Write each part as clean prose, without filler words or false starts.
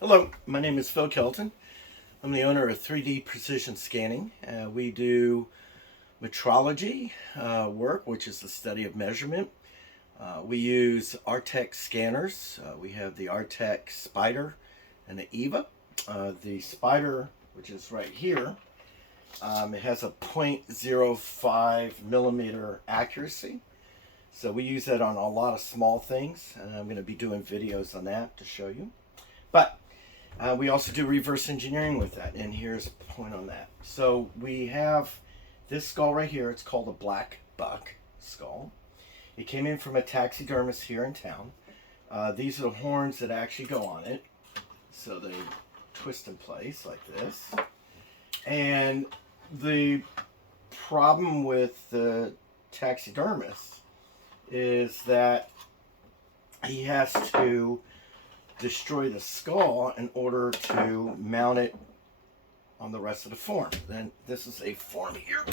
Hello, my name is Phil Kelton. I'm the owner of 3D Precision Scanning. We do metrology work, which is the study of measurement. We use Artec scanners. We have the Artec Spider and the Eva. The Spider, which is right here, it has a 0.05 millimeter accuracy. So we use that on a lot of small things, and I'm going to be doing videos on that to show you. But we also do reverse engineering with that, and here's a point on that. So we have this skull right here. It's called a black buck skull. It came in from a taxidermist here in town. These are the horns that actually go on it. So they twist in place like this. And the problem with the taxidermist is that he has to destroy the skull in order to mount it on the rest of the form. Then this is a form here.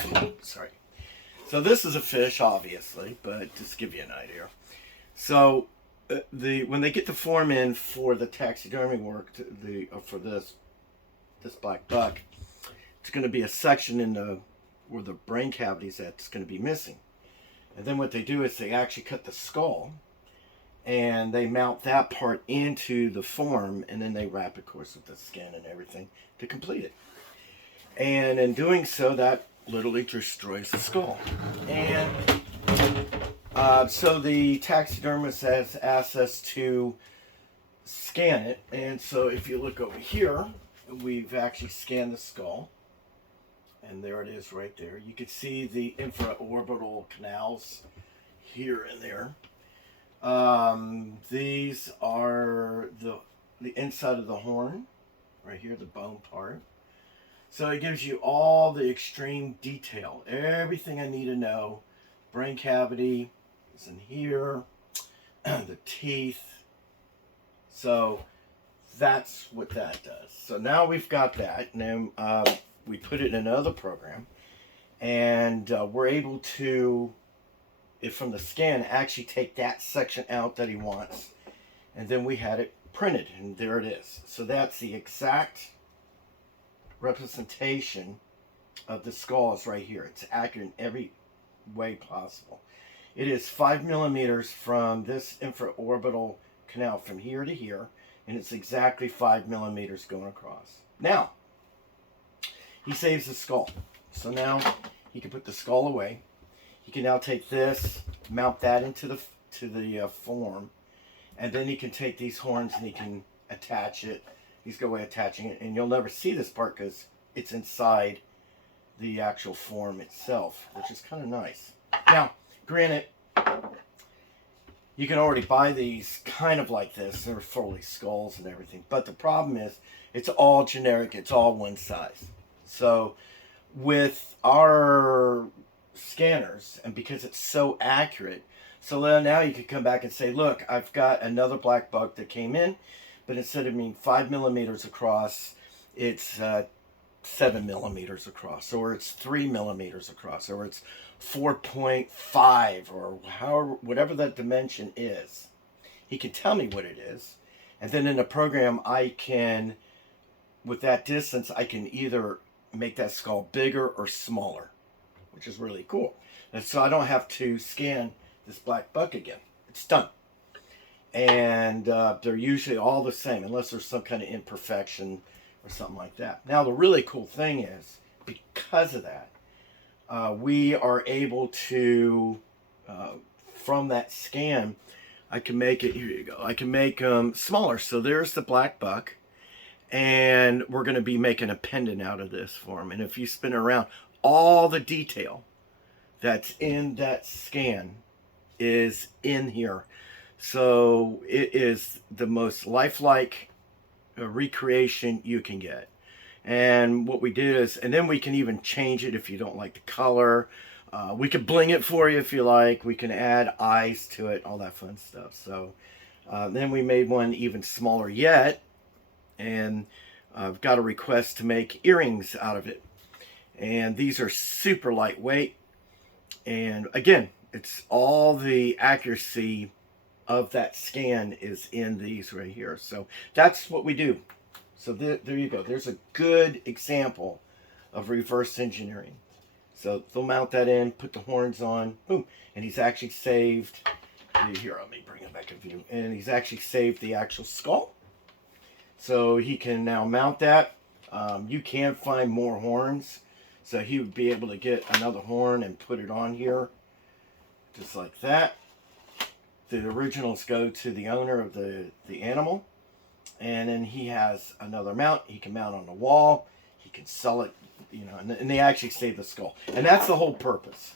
Sorry. So this is a fish, obviously, but just to give you an idea. So when they get the form in for the taxidermy work, for this black buck, it's going to be a section in the where the brain cavity is that's going to be missing. And then what they do is they actually cut the skull and they mount that part into the form, and then they wrap, of course, with the skin and everything to complete it. And in doing so, that literally destroys the skull. And so the taxidermist has asked us to scan it. And so if you look over here, we've actually scanned the skull. And there it is right there. You can see the infraorbital canals here and there. These are the inside of the horn, right here, the bone part. So it gives you all the extreme detail, everything I need to know. Brain cavity is in here, the teeth. So that's what that does. So now we've got that, and then we put it in another program, and we're able to, from the scan, actually take that section out that he wants, and then we had it printed, and there it is. So that's the exact representation of the skull is right here. It's accurate in every way possible. It is 5 millimeters from this infraorbital canal from here to here, and it's exactly 5 millimeters going across. Now he saves the skull, so now he can put the skull away. He can now take this, mount that into the form, and then he can take these horns and he can attach it. He's got a way of attaching it, and you'll never see this part because it's inside the actual form itself, which is kind of nice. Now, granted, you can already buy these kind of like this. They're fully skulls and everything, but the problem is it's all generic. It's all one size. So with our scanners, and because it's so accurate, so now you can come back and say, look, I've got another black buck that came in, but instead of being 5 millimeters across, it's 7 millimeters across, or it's 3 millimeters across, or it's 4.5, or however, whatever that dimension is. He can tell me what it is, and then in the program I can, with that distance, I can either make that skull bigger or smaller, which is really cool. And so I don't have to scan this black buck again. It's done. And they're usually all the same, unless there's some kind of imperfection or something like that. Now, the really cool thing is, because of that, we are able to, from that scan, I can make it, here you go, I can make them smaller. So there's the black buck, and we're going to be making a pendant out of this for him. And if you spin it around, all the detail that's in that scan is in here. So it is the most lifelike recreation you can get. And what we did is, and then we can even change it if you don't like the color. We can bling it for you if you like. We can add eyes to it, all that fun stuff. So then we made one even smaller yet, and I've got a request to make earrings out of it. And these are super lightweight. And again, it's all the accuracy of that scan is in these right here. So that's what we do. So there you go. There's a good example of reverse engineering. So they'll mount that in, put the horns on, boom, and he's actually saved. Here, let me bring it back in view. And he's actually saved the actual skull. So he can now mount that. You can find more horns. So he would be able to get another horn and put it on here. Just like that. The originals go to the owner of the animal. And then he has another mount. He can mount on the wall. He can sell it, you know, and they actually save the skull. And that's the whole purpose.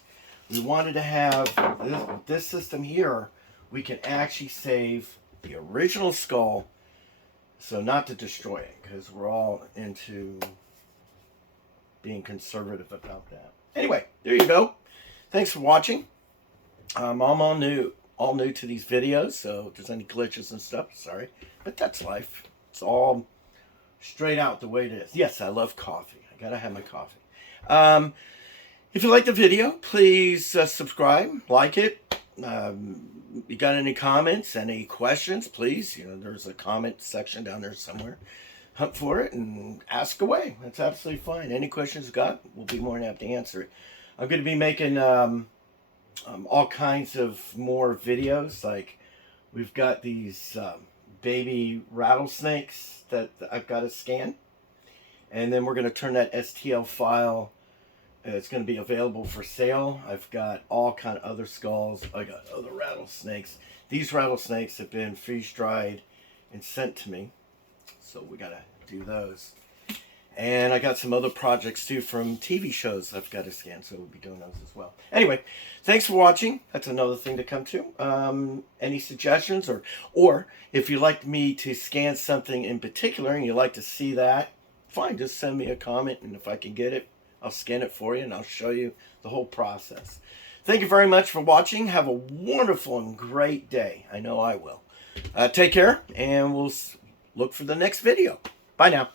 We wanted to have this system here. We can actually save the original skull, so not to destroy it, because we're all into being conservative about that. Anyway, there you go. Thanks for watching. I'm all new to these videos, so if there's any glitches and stuff, sorry. But that's life. It's all straight out the way it is. Yes, I love coffee. I gotta have my coffee. If you like the video, please subscribe, like it. You got any comments, any questions, please, you know, there's a comment section down there somewhere. Hunt for it and ask away. That's absolutely fine. Any questions you got, we'll be more than happy to answer it. I'm going to be making all kinds of more videos. Like, we've got these baby rattlesnakes that I've got to scan. And then we're going to turn that STL file. It's going to be available for sale. I've got all kind of other skulls. I got other rattlesnakes. These rattlesnakes have been freeze-dried and sent to me. So we got to do those. And I got some other projects too from TV shows I've got to scan. So we'll be doing those as well. Anyway, thanks for watching. That's another thing to come to. Any suggestions? Or if you'd like me to scan something in particular and you'd like to see that, fine. Just send me a comment. And if I can get it, I'll scan it for you and I'll show you the whole process. Thank you very much for watching. Have a wonderful and great day. I know I will. Take care, and we'll look for the next video. Bye now.